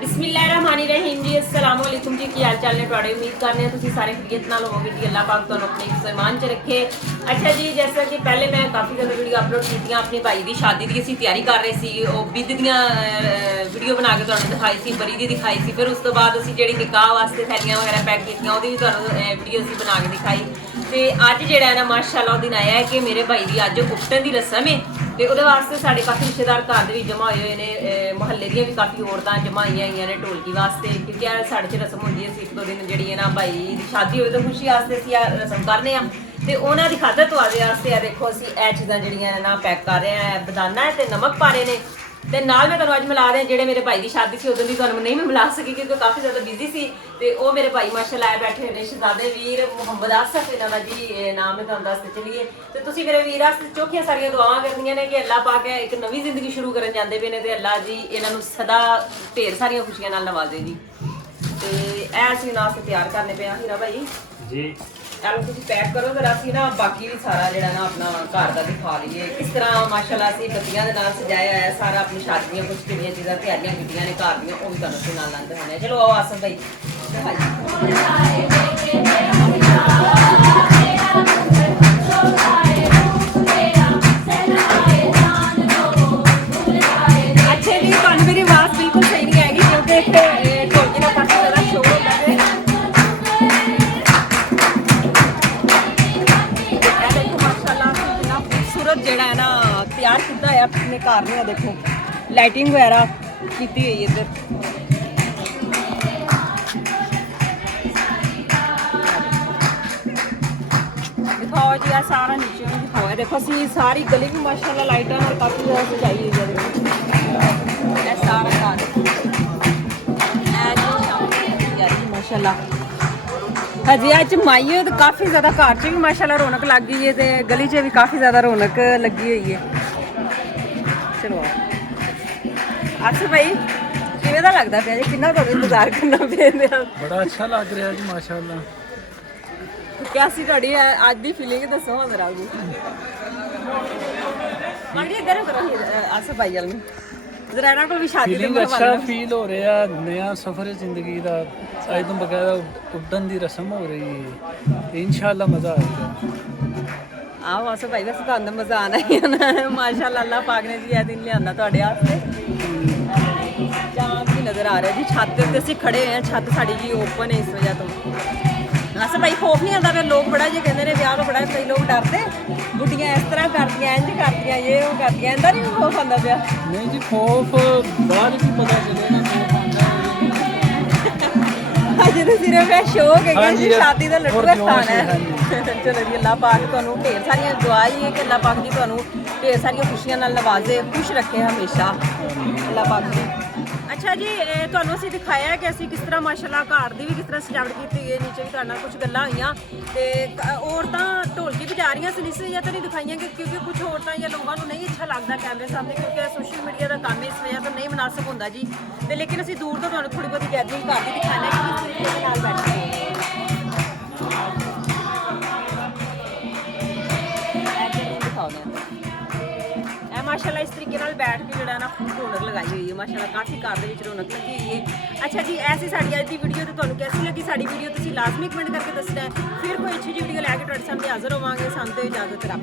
बिस्मिल्लाहिर्रहमानिर्रहीम जी अस्सलाम वालेकुम जी की हाल चाल ने तुहाडे उम्मीद करने हैं तुसीं सारे खैरियत नाल होवोगे जी। अल्लाह पाक तुहानूं अपने फरमान च रखे। अच्छा जी, जैसा कि पहले मैं काफ़ी ज़्यादा वीडियो अपलोड कीतियां अपने भाई की शादी की असीं तैयारी कर रहे सी, ਉਹ बिद दियां वीडियो बना के तुहानूं दिखाई सी, बरी दी दिखाई सी। फिर उस तो बाद असीं जिहड़ी निकाह वास्ते थैलियां वगैरह पैक कीतियां ਉਹਦੀ भी तुहानूं वीडियो असीं बना के दिखाई। ਤੇ ਅੱਜ ਜਿਹੜਾ ਹੈ ਨਾ ਮਾਸ਼ਾਅੱਲਾ ਉਹ ਦਿਨ ਆਇਆ ਹੈ ਕਿ ਮੇਰੇ ਭਾਈ ਦੀ ਅੱਜ ਉਪਟਣ ਦੀ ਰਸਮ ਹੈ ਤੇ ਉਹਦੇ ਵਾਸਤੇ ਸਾਡੇ ਕਾਫੀ ਰਿਸ਼ਤੇਦਾਰ ਘਰ ਦੇ ਵਿੱਚ ਜਮ੍ਹਾਂ ਹੋਏ ਹੋਏ ਨੇ। ਮੁਹੱਲੇ ਦੀਆਂ ਵੀ ਕਾਫੀ ਔਰਤਾਂ ਜਮ੍ਹਾਂ ਹੋਈਆਂ ਨੇ ਢੋਲਕੀ ਵਾਸਤੇ, ਕਿਉਂਕਿ ਇਹ ਸਾਡੇ 'ਚ ਰਸਮ ਹੁੰਦੀ ਹੈ। ਅਸੀਂ ਇੱਕ ਦੋ ਦਿਨ ਜਿਹੜੀ ਹੈ ਨਾ ਭਾਈ ਦੀ ਸ਼ਾਦੀ ਹੋਵੇ ਤਾਂ ਖੁਸ਼ੀ ਵਾਸਤੇ ਅਸੀਂ ਇਹ ਰਸਮ ਕਰਨੇ ਆ ਤੇ ਉਹਨਾਂ ਦੀ ਖਾਤਰ ਤੁਹਾਡੇ ਵਾਸਤੇ ਆ ਦੇਖੋ ਅਸੀਂ ਇਹ ਚੀਜ਼ਾਂ ਜਿਹੜੀਆਂ ਨਾ ਪੈਕ ਕਰ ਰਹੇ ਆ। ਬਦਾਨਾ ਹੈ ਤੇ ਨਮਕ ਪਾ ਰਹੇ ਨੇ ਤੇ ਨਾਲ ਮੈਂ ਤੁਹਾਨੂੰ ਅੱਜ ਮਿਲਾ ਰਹੇ ਜਿਹੜੇ ਮੇਰੇ ਭਾਈ ਦੀ ਸ਼ਾਦੀ ਸੀ ਉਦੋਂ ਦੀ ਤੁਹਾਨੂੰ ਨਹੀਂ ਮੈਂ ਮਿਲਾ ਸਕੀ ਕਿਉਂਕਿ ਕਾਫੀ ਜ਼ਿਆਦਾ ਬਿਜ਼ੀ ਸੀ। ਤੇ ਉਹ ਮੇਰੇ ਭਾਈ ਮਾਸ਼ਾਅੱਲਾ ਆਏ ਬੈਠੇ ਹੋਏ ਨੇ ਸ਼ਹਜ਼ਾਦੇ ਵੀਰ ਮੁਹੰਮਦ ਆਸਫ ਇਹਨਾਂ ਦਾ ਜੀ ਨਾਮ ਹੈ, ਤੁਹਾਨੂੰ ਦੱਸਦੇ ਚਲੀਏ। ਤੇ ਤੁਸੀਂ ਮੇਰੇ ਵੀਰ ਵਾਸਤੇ ਚੋਖੀਆਂ ਸਾਰੀਆਂ ਦੁਆਵਾਂ ਕਰਨੀਆਂ ਨੇ ਕਿ ਅੱਲਾਹ ਪਾਕ ਇੱਕ ਨਵੀਂ ਜ਼ਿੰਦਗੀ ਸ਼ੁਰੂ ਕਰਨ ਜਾਂਦੇ ਪਏ ਨੇ ਤੇ ਅੱਲਾਹ ਜੀ ਇਹਨਾਂ ਨੂੰ ਸਦਾ ਢੇਰ ਸਾਰੀਆਂ ਖੁਸ਼ੀਆਂ ਨਾਲ ਨਵਾਜ਼ੇ ਜੀ। ਤੇ ਇਹ ਅਸੀਂ ਨਾਸਤੇ ਤਿਆਰ ਕਰਨੇ ਪਏ ਆ ਹੀਰਾ ਭਾਈ ਜੀ। चलो तुम पैक करो तो असी ना बाकी भी सारा जो ना अपना घर का दिखा लीए किस तरह माशाल्लाह असी बत्तियां दे नाल सजाया है सारा। अपनी शादियां कुछ कितनी चीज़ां तैयारियां कीतियां ने घर दियां वो भी तुहानूं नाल नाल दिखाने। चलो आओ आसफ भाई अच्छे जी। तुहानूं मेरी आवाज़ बिल्कुल सही नहीं आएगी क्योंकि ढोलकी दा काफी ज़्यादा शोर होता है। ਜਿਹੜਾ ਹੈ ਨਾ ਤਿਆਰ ਕੀਤਾ ਹੈ ਆਪਣੇ ਘਰ ਨੂੰ। ਦੇਖੋ ਲਾਈਟਿੰਗ ਵਗੈਰਾ ਕੀਤੀ ਹੋਈ ਇੱਧਰ। ਦਿਖਾਓ ਜੀ ਆ ਸਾਰਾ ਨੀਚੇ ਨੂੰ ਦਿਖਾਓ। ਦੇਖੋ ਅਸੀਂ ਸਾਰੀ ਗਲੀ ਵੀ ਮਾਸ਼ਾਅੱਲਾ ਲਾਈਟਾਂ ਨਾਲ ਕਾਫੀ ਜ਼ਿਆਦਾ ਸਜਾਈ ਹੋਈ ਹੈ। ਦੇਖੋ ਇਹ ਸਾਰਾ ਘਰ ਇਹ ਮਾਸ਼ਾਅੱਲਾ हजी अच माइए तो काफ़ी ज़्यादा घर च भी माशाल्लाह रौनक लग गई है तो गली च भी काफ़ी ज़्यादा रौनक लगी हुई है। चलो अस भाई किवें दा लगदा पिया जी, किन्ना तुहानूं इंतजार करना पेंदा? बड़ा अच्छा लग रहा जी माशाल्लाह। कैसी तुहाडी अज दी फीलिंग दसो हां जरा जी। माड़ी इधर करो अस भाई वाल में जरा इन्हां कोल भी शादी दे अच्छा फील हो रहा है। नया सफर है जिंदगी का। आज तो बकायदा उड्डन की रस्म हो रही है। इंशाल्लाह मज़ा आएगा। आओ आसो भाई वैसे तो मज़ा आना ही है माशाल्लाह। अल्लाह पाक ने जी यह दिन लिया तुहाडे वास्ते। चांद भी नज़र आ रहा है जी छत ते असीं खड़े हैं। छत साडी जी ओपन है इस वजह तो अस भाई खौफ नहीं आता। लोग बड़ा जी कहते हैं ब्याह तो बड़ा कई लोग डरते बुढ़ियां इस तरह करदियां इंज करदियां ये वो करदियां इंदा नहीं खौफ आंदा पिया? नहीं जी खौफ बाद की पता चलेगा। अजे तो सिर्फ है शौक है कि शादी का लड्डू खाना है। चलो जी अल्लाह पाक तुहानूं ढेर सारियां दुआ ही है कि अल्लाह पाक जी तुहानूं ढेर सारियां खुशियां नाल नवाजे, खुश रखे हमेशा अल्लाह पाक जी। अच्छा जी तुहानूं असीं दिखाया कि असीं किस तरह माशाल्लाह घर दी भी किस तरह सजावट कीती है। नीचे भी तुहाडे नाल कुछ गल्लां होईयां ते औरतां ढोलकी बजा रहीआं सी। इस वजह तो नहीं दिखाइयां क्योंकि कुछ औरतां या लोगों को नहीं अच्छा लगता कैमरे सामने क्योंकि सोशल मीडिया का काम है इस वजह तो नहीं मुनासिब होंदा जी। ते लेकिन असीं दूर तो तुहानूं थोड़ी बहुती गैदरिंग घर दी दिखाने कि किस नाल बैठे माशाल्लाह इस तरीके नाल बैठ के जोड़ा ना रौनक लगाई हुई है माशाल्लाह। काफ़ी घर के रौनक लगी हुई है। अच्छा जी ऐसी साड़ी अज की वीडियो तो तुहानूं कैसी लगी साड़ी वीडियो तुसीं लाजमी कमेंट करके दसना है। फिर कोई अच्छी जी वीडियो लैके तुहाडे सामने हाज़र होवांगे। सानूं इजाज़त रब।